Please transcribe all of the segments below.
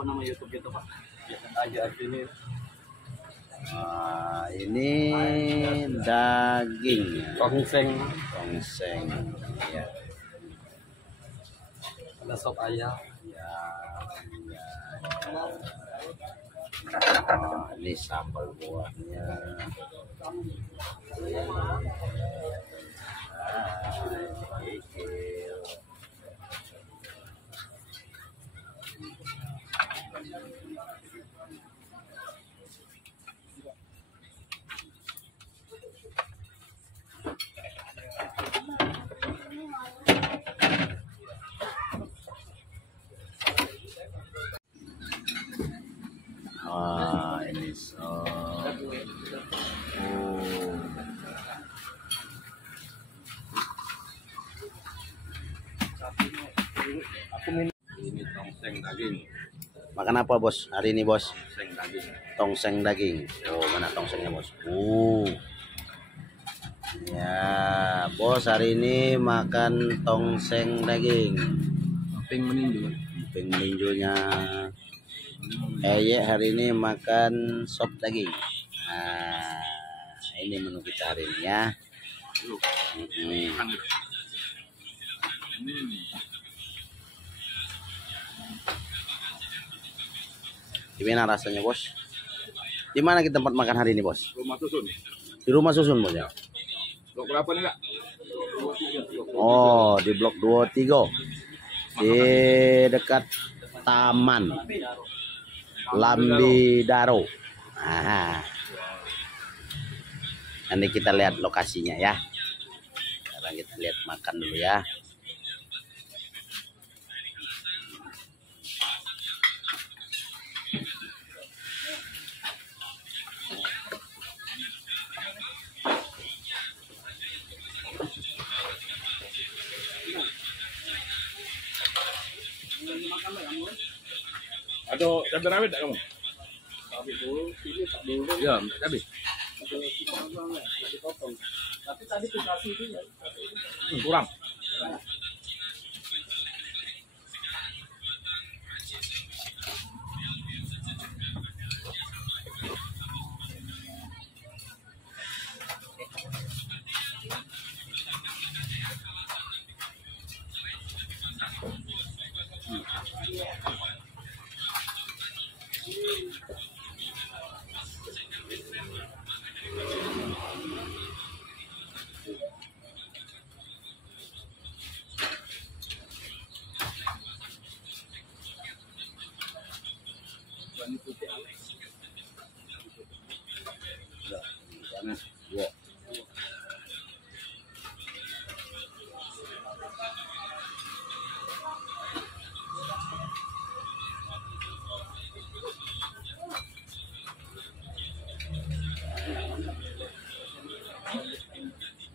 apa nama YouTube gitu Pak? Aja ini. Ini daging Tongseng. tongseng ya. Ada sop ayam. Ya, ini sambal buahnya. Ini sop. Aku minum ini tongseng daging. Makan apa bos hari ini bos? Tongseng daging. Tongseng daging. Oh mana tongsengnya bos? Ya bos hari ini makan tongseng daging. Ping meninju. Ping meninjunya. Hari ini makan sop daging. Nah, ini menu kita hari ini ya. Gimana rasanya bos? Di mana kita tempat makan hari ini bos? Rumah susun. Di rumah susun bos ya? Blok berapa nih Kak? Oh di blok 23 di dekat Taman Lambidaro. Nanti kita lihat lokasinya ya. Sekarang kita lihat makan dulu ya. Ada cabai rawit tak kamu? Cabai dulu, ini tak dulu. Ya, cabai. Tapi tadi dikasih itu ya. Kurang.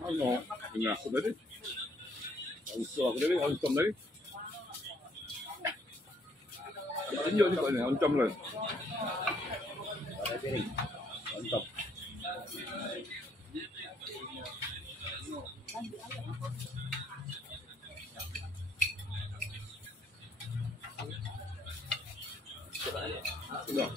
Ano, ini aku tadi. Aku tadi, oncom tadi. Tunjuk ni kau ni, oncom lah. Ada piring, oncom. Sudah.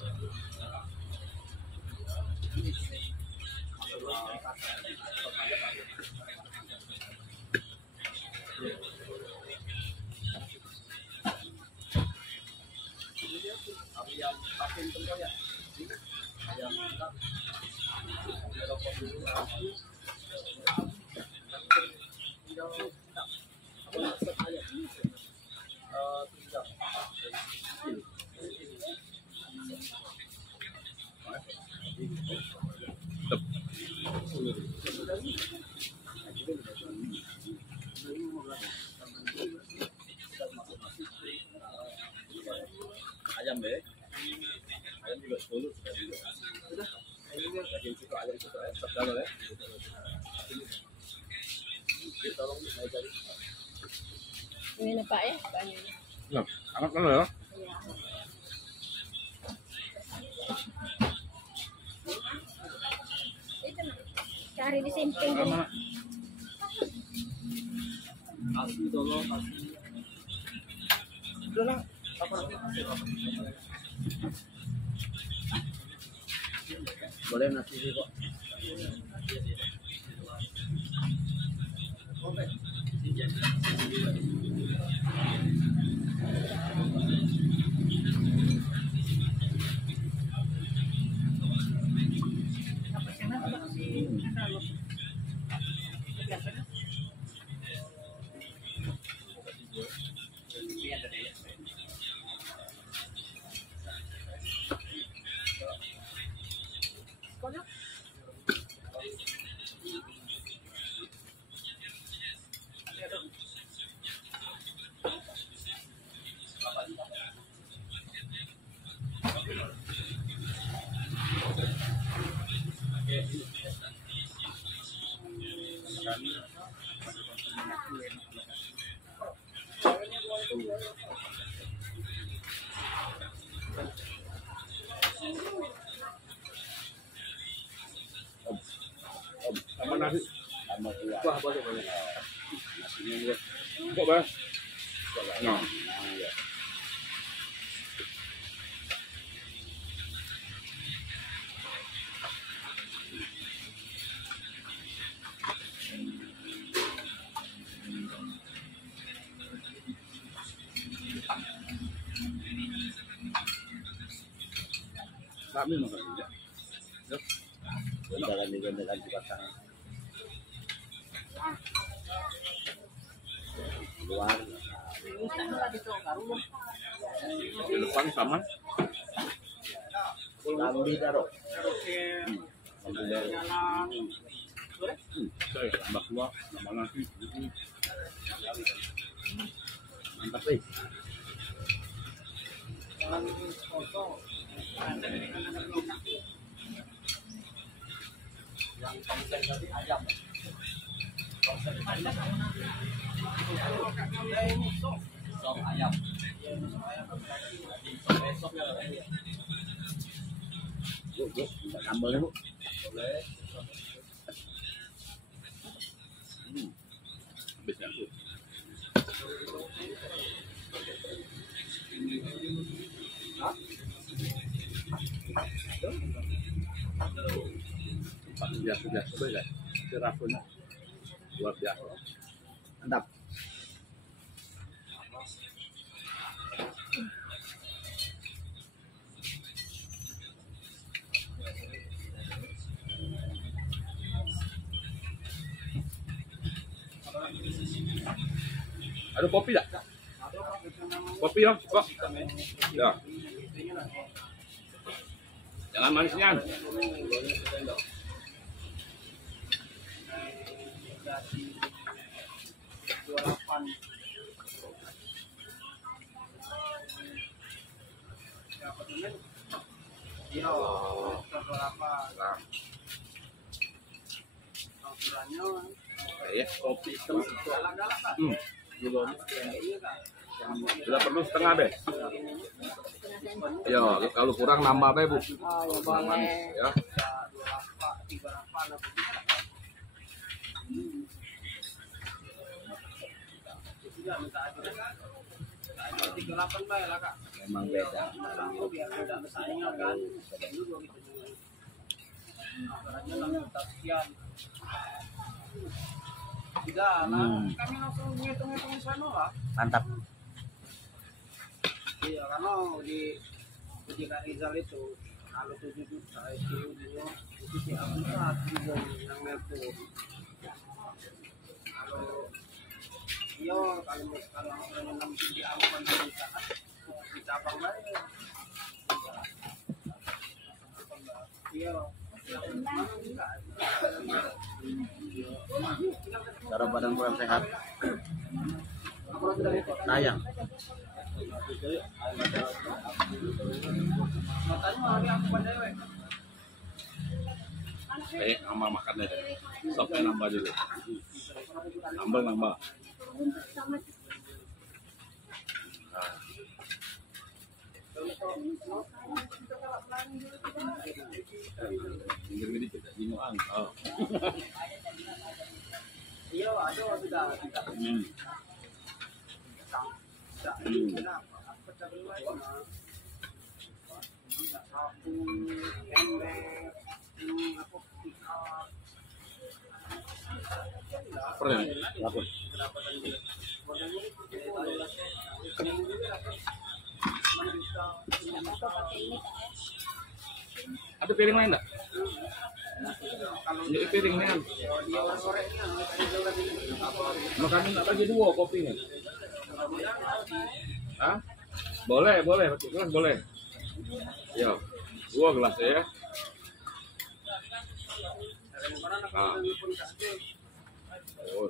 Ayam deh, ayam juga 10 sudah juga. Sudah, daging situ ayam situ ya, sedang ya. Tolong saya cari. Ini Pak ya, Paknya. Nah, anak kan ya? Cari di simping. Kasih tolong kasih. Udah lah, apa? Boleh nasi sih kok. Sama nasi. Sama kuah. Wah, boleh boleh. Nasinya juga. Kok bang? Nah, Nah, ya. kami makan ya. Gandakan di pasang luar. Di depan sama. Lambi daro. Saya tambah kuah, tambah nasi. Mantap weh. Bu, minta sambalnya bu. Boleh. Habisnya bu. Biasa saja. Rasanya luar biasa. Mantap. Ada kopi tak? Kopi ya, kok. Ya. Jangan manisnya. Ya, kopi hitam. Tidak perlu setengah deh. Ya, kalau kurang nambah deh bu. Oh, ya boleh. Ya. Memang beda. Kami langsung ngitung-ngitung di sana lah. Mantap. Iya, karena di Kak Rizal itu kalau 7 juta itu dia itu sih angkat juga yang nelpon. Kalau iya kalau orangnya langsung diamankan di sana di cabang lain. Iya. Cara badan kurang sehat. Sayang. Nambah makan deh. Sopnya nambah dulu. Nambah. Ini kita jingoan. Oh. Iya, ada sudah. Pernah? Lapor. Ada piring lain enggak? Ini piring ini kan. Makan enggak lagi dua kopinya. Hah? Boleh, boleh, pakai gelas boleh. Ya, 2 gelas ya. Ah. Oh.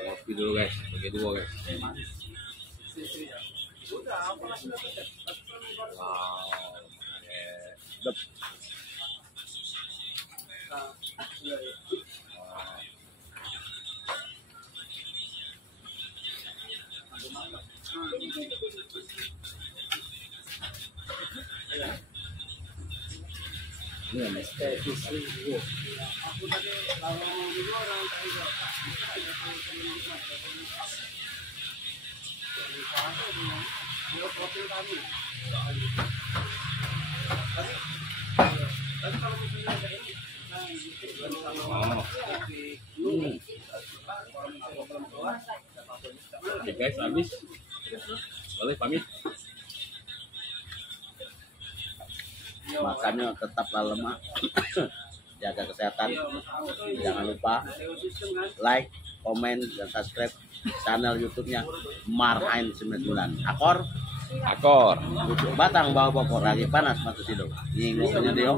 Kopi dulu guys, bagi 2 guys. Wow. Sedap. Ini yang Oke guys, habis. Boleh pamit. Makannya tetaplah lemak. Jaga kesehatan. Jangan lupa like, komen, dan subscribe channel YouTube-nya Marhain 99. Akor, Akor. duduk batang bawa pokok lagi panas matu tidur. Ini ngopinya dia.